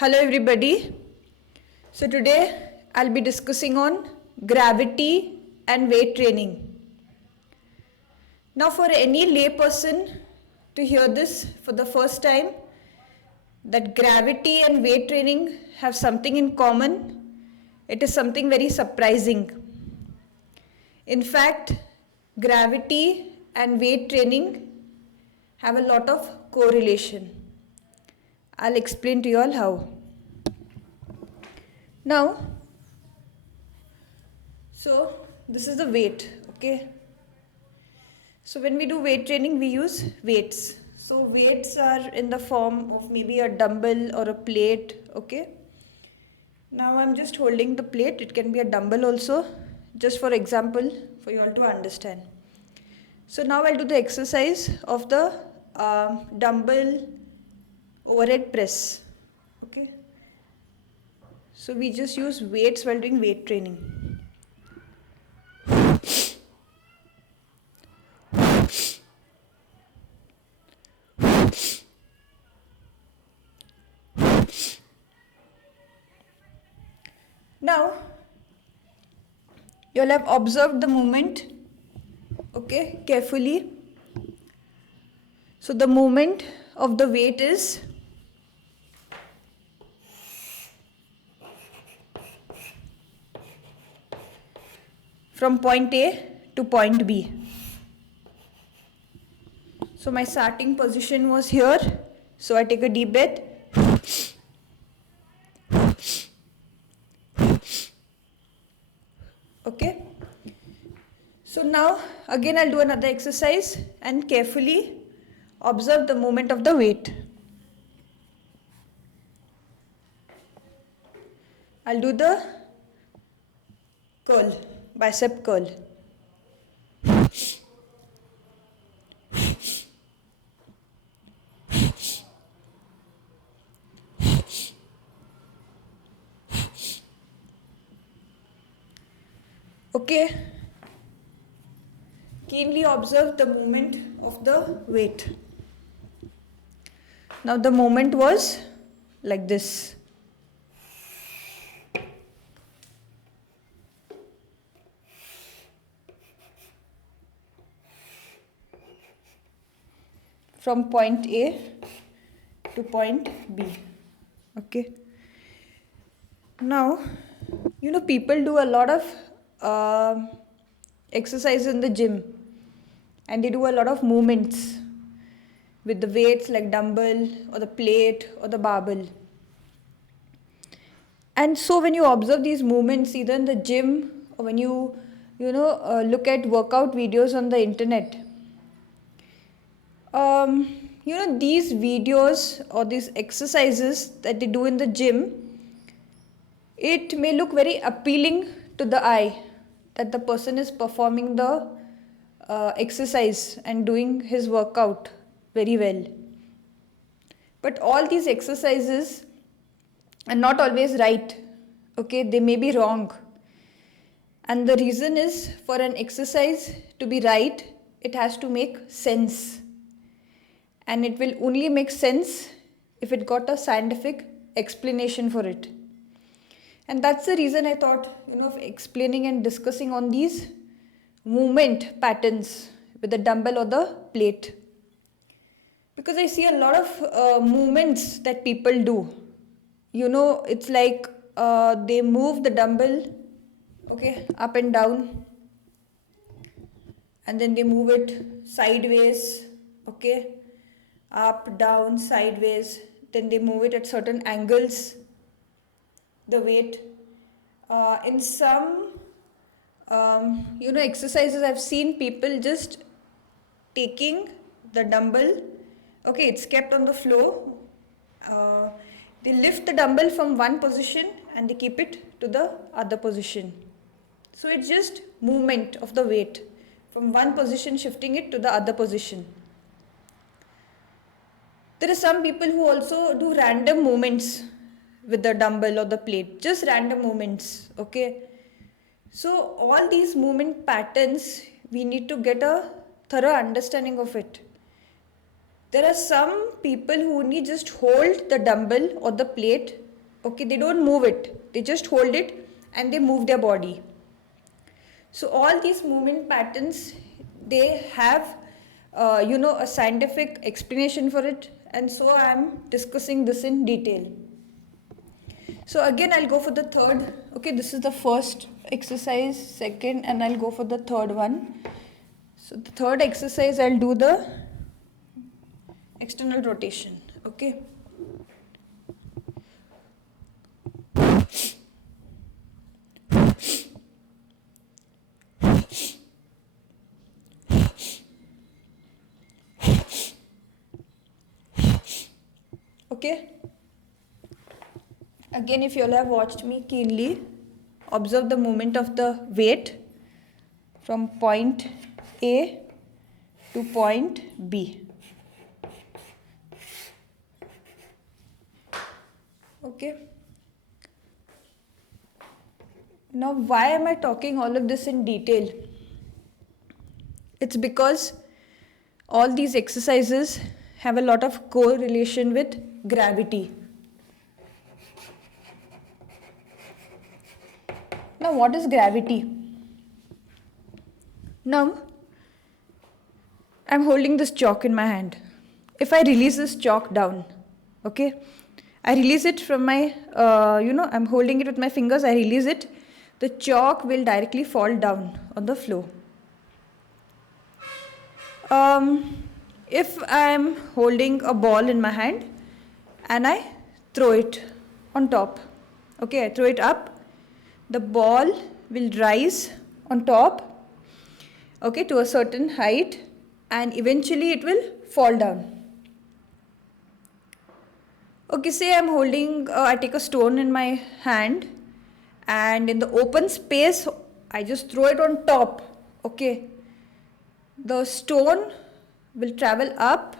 Hello everybody. So today I'll be discussing on gravity and weight training. Now for any layperson to hear this for the first time, that gravity and weight training have something in common, it is something very surprising. In fact, gravity and weight training have a lot of correlation. I'll explain to you all how. Now, so this is the weight, okay? So when we do weight training, we use weights. So weights are in the form of maybe a dumbbell or a plate, okay? Now I'm just holding the plate. It can be a dumbbell also, just for example, for you all to understand. So now I'll do the exercise of the dumbbell overhead press, okay? So we just use weights while doing weight training. Now, you all have observed the movement, okay, carefully. So the movement of the weight is from point A to point B. So my starting position was here. So I take a deep breath. Okay. So now again I'll do another exercise and carefully observe the movement of the weight. I'll do the curl, bicep curl. Okay. Keenly observe the movement of the weight. Now the movement was like this. From point A to point B. Okay. Now, people do a lot of exercise in the gym and they do a lot of movements with the weights like dumbbell or the plate or the barbell. And so when you observe these movements either in the gym or when you look at workout videos on the internet, these videos or these exercises that they do in the gym, it may look very appealing to the eye that the person is performing the exercise and doing his workout very well. But all these exercises are not always right. Okay, they may be wrong. And the reason is for an exercise to be right, it has to make sense. And it will only make sense if it got a scientific explanation for it. And that's the reason I thought, of explaining and discussing on these movement patterns with the dumbbell or the plate. Because I see a lot of movements that people do. It's like they move the dumbbell, okay, up and down. And then they move it sideways, okay, up, down, sideways. Then they move it at certain angles, the weight. In some, exercises, I've seen people just taking the dumbbell. Okay, it's kept on the floor. They lift the dumbbell from one position and they keep it to the other position. So it's just movement of the weight from one position, shifting it to the other position. There are some people who also do random movements with the dumbbell or the plate, just random movements, okay. So all these movement patterns, we need to get a thorough understanding of it. There are some people who only just hold the dumbbell or the plate Okay, they don't move it, they just hold it and they move their body. So all these movement patterns, they have a scientific explanation for it, and so I am discussing this in detail. So again I'll go for the third. Okay, this is the first exercise, second, and I'll go for the third one. So the third exercise, I'll do the external rotation. Okay. Okay. Again, if you all have watched me keenly, observe the movement of the weight from point A to point B. Okay. Now, why am I talking all of this in detail? It's because all these exercises have a lot of correlation with gravity. Now, what is gravity? Now, I'm holding this chalk in my hand. If I release this chalk down, okay, I release it from my, I'm holding it with my fingers, I release it, the chalk will directly fall down on the floor. If I'm holding a ball in my hand and I throw it on top, okay, I throw it up, the ball will rise on top, okay, to a certain height, and eventually it will fall down. Okay, say I'm holding, I take a stone in my hand, and in the open space, I just throw it on top, okay. The stone will travel up,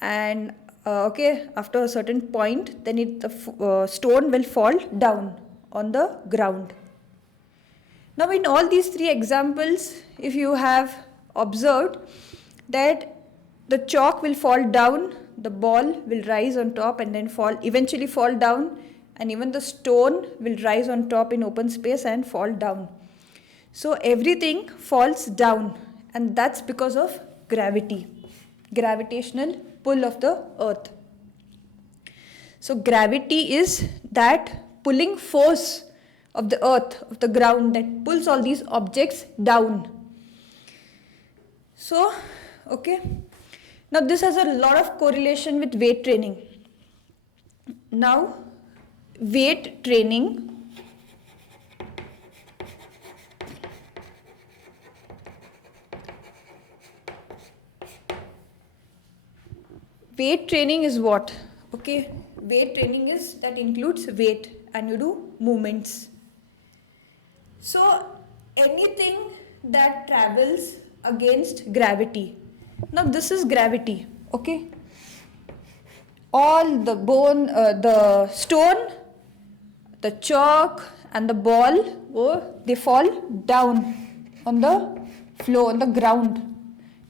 and after a certain point, then the stone will fall down on the ground. Now, in all these three examples, if you have observed that the chalk will fall down, the ball will rise on top and then eventually fall down, and even the stone will rise on top in open space and fall down. So everything falls down, and that's because of gravity, gravitational pull of the earth. So gravity is that pulling force of the earth, of the ground, that pulls all these objects down. So, okay. Now this has a lot of correlation with weight training. Now, weight training is what? Okay, weight training is that includes weight and you do movements. So anything that travels against gravity. Now this is gravity, okay. All the bone, the stone, the chalk and the ball, they fall down on the floor, on the ground,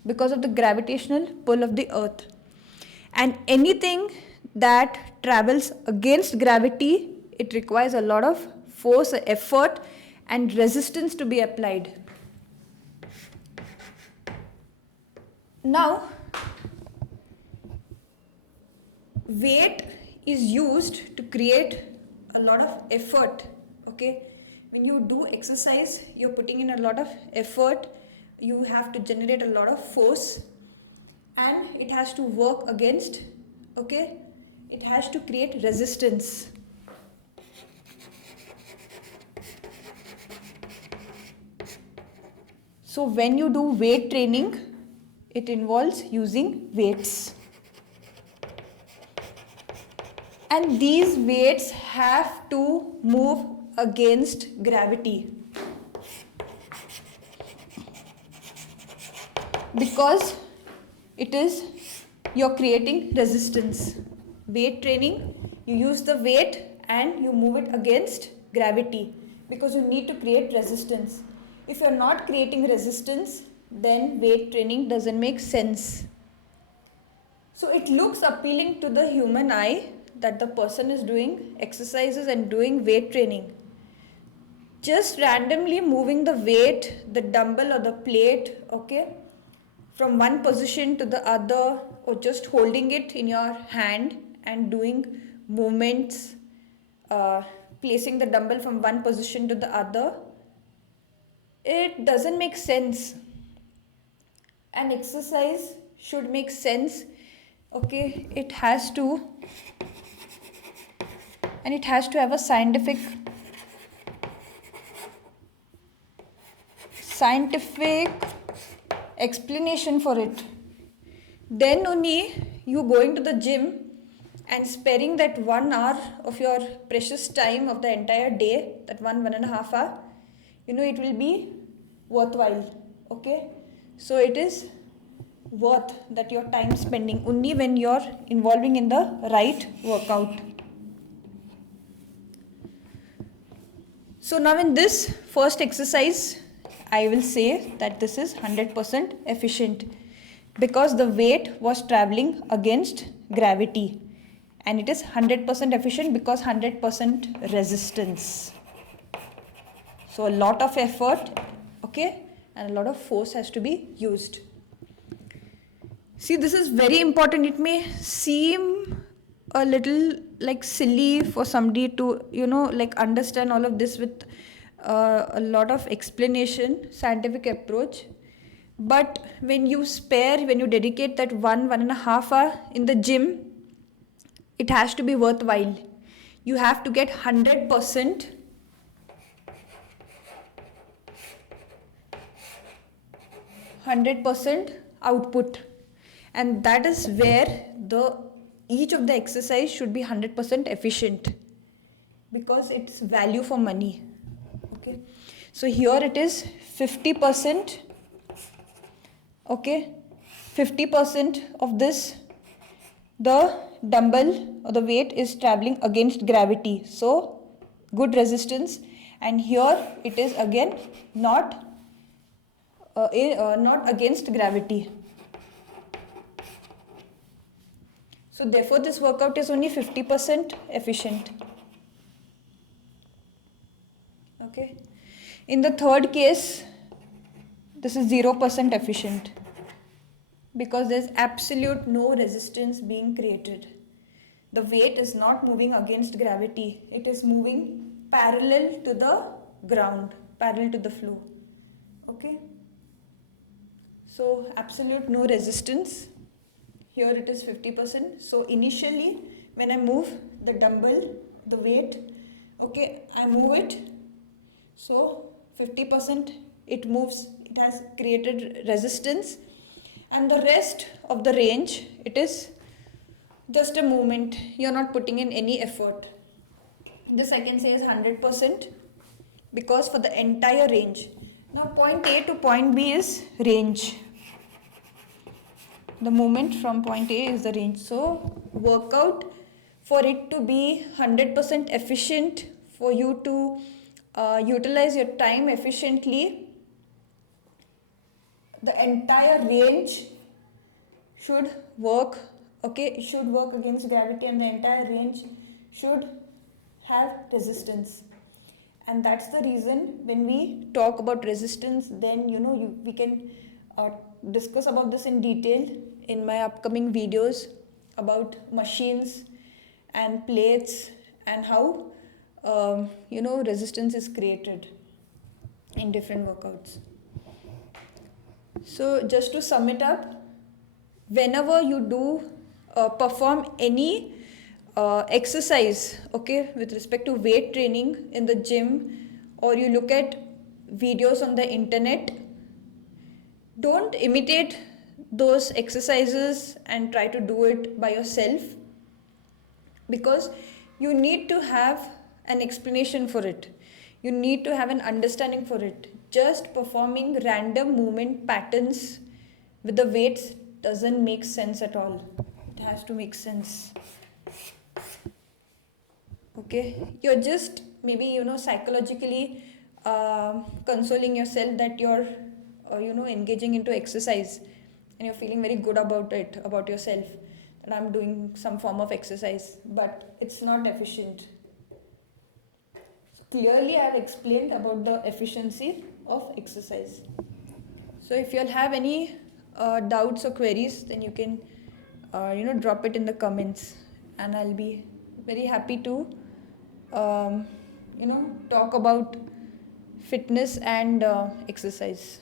because of the gravitational pull of the earth. And anything that travels against gravity, it requires a lot of force, effort and resistance to be applied. Now, weight is used to create a lot of effort, okay. When you do exercise, you're putting in a lot of effort, you have to generate a lot of force, and it has to work against, okay, it has to create resistance. So when you do weight training, it involves using weights. And these weights have to move against gravity, because you're creating resistance. Weight training, you use the weight and you move it against gravity, because you need to create resistance. If you're not creating resistance, then weight training doesn't make sense. So it looks appealing to the human eye that the person is doing exercises and doing weight training. Just randomly moving the weight, the dumbbell or the plate, okay, from one position to the other, or just holding it in your hand and doing movements, placing the dumbbell from one position to the other, it doesn't make sense. An exercise should make sense, okay, it has to, and it has to have a scientific explanation for it. Then only you going to the gym and sparing that 1 hour of your precious time of the entire day, that 1.5 hour, it will be worthwhile. Okay, so it is worth that your time spending only when you're involving in the right workout. So now in this first exercise, I will say that this is 100% efficient because the weight was traveling against gravity, and it is 100% efficient because 100% resistance. So a lot of effort, okay, and a lot of force has to be used. See, this is very important. It may seem a little like silly for somebody to, like understand all of this with a lot of explanation, scientific approach. But when you dedicate that 1.5 hour in the gym, it has to be worthwhile. You have to get 100% output, and that is where each of the exercise should be 100% efficient because it's value for money. Okay, so here it is 50%. Okay, 50% of this, the dumbbell or the weight is traveling against gravity, so good resistance. And here it is again not against gravity. So therefore this workout is only 50% efficient. Okay. In the third case, this is 0% efficient because there's absolute no resistance being created. The weight is not moving against gravity. It is moving parallel to the ground, parallel to the floor. Okay. So absolute no resistance. Here it is 50%. So initially when I move the dumbbell, the weight, okay, I move it. So 50% it moves, it has created resistance, and the rest of the range, it is just a movement. You're not putting in any effort. This I can say is 100% because for the entire range. Now point A to point B is range. The movement from point A is the range. So workout, for it to be 100% efficient, for you to utilize your time efficiently, the entire range should work. Okay, it should work against gravity, and the entire range should have resistance. And that's the reason when we talk about resistance, then we can discuss about this in detail in my upcoming videos about machines and plates and how resistance is created in different workouts. So just to sum it up, whenever you do perform any exercise, okay, with respect to weight training in the gym, or you look at videos on the internet, don't imitate those exercises and try to do it by yourself, because you need to have an explanation for it. You need to have an understanding for it. Just performing random movement patterns with the weights doesn't make sense at all. It has to make sense. Okay, you're just maybe psychologically consoling yourself that you're engaging into exercise, and you're feeling very good about it, about yourself, and I'm doing some form of exercise, but it's not efficient. So clearly, I've explained about the efficiency of exercise. So if you'll have any doubts or queries, then you can drop it in the comments, and I'll be very happy to talk about fitness and exercise.